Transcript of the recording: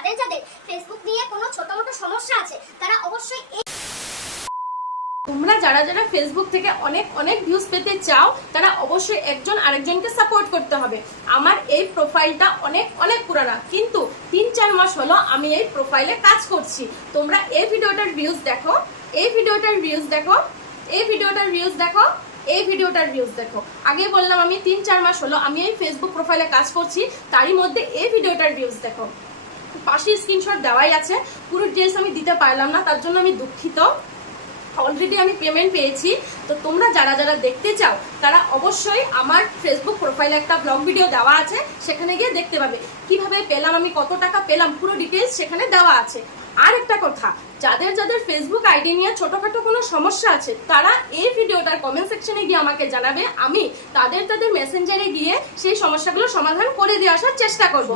যাদের যাদের ফেসবুক নিয়ে কোনো ছোটমোটো সমস্যা আছে তারা অবশ্যই তোমরা যারা যারা ফেসবুক থেকে অনেক অনেক ভিউজ পেতে চাও তারা অবশ্যই একজন আরেকজনকে সাপোর্ট করতে হবে। আমার এই প্রোফাইলটা অনেক অনেক পুরানা, কিন্তু 3-4 মাস হলো আমি এই প্রোফাইলে কাজ করছি। তোমরা এই ভিডিওটার ভিউজ দেখো, এই ভিডিওটার ভিউজ দেখো, এই ভিডিওটার ভিউজ দেখো, এই ভিডিওটার ভিউজ দেখো। আগে বললাম আমি 3-4 মাস হলো আমি এই ফেসবুক প্রোফাইলে কাজ করছি, তারই মধ্যে এই ভিডিওটার ভিউজ দেখো। পাশে স্ক্রিনশট দেওয়াই আছে, পুরো ডিটেলস আমি দিতে পারলাম না, তার জন্য আমি দুঃখিত। অলরেডি আমি পেমেন্ট পেয়েছি। তো তোমরা যারা যারা দেখতে চাও তারা অবশ্যই আমার ফেসবুক প্রোফাইলে একটা ব্লগ ভিডিও দেওয়া আছে, সেখানে গিয়ে দেখতে পাবে কিভাবে পেলাম, আমি কত টাকা পেলাম, পুরো ডিটেলস সেখানে দেওয়া আছে। আর একটা কথা, যাদের যাদের ফেসবুক আইডি নিয়ে ছোটখাটো কোনো সমস্যা আছে তারা এই ভিডিওটার কমেন্ট সেকশনে গিয়ে আমাকে জানাবে, আমি তাদের মেসেঞ্জারে গিয়ে সেই সমস্যাগুলো সমাধান করে দিয়ে আসার চেষ্টা করব।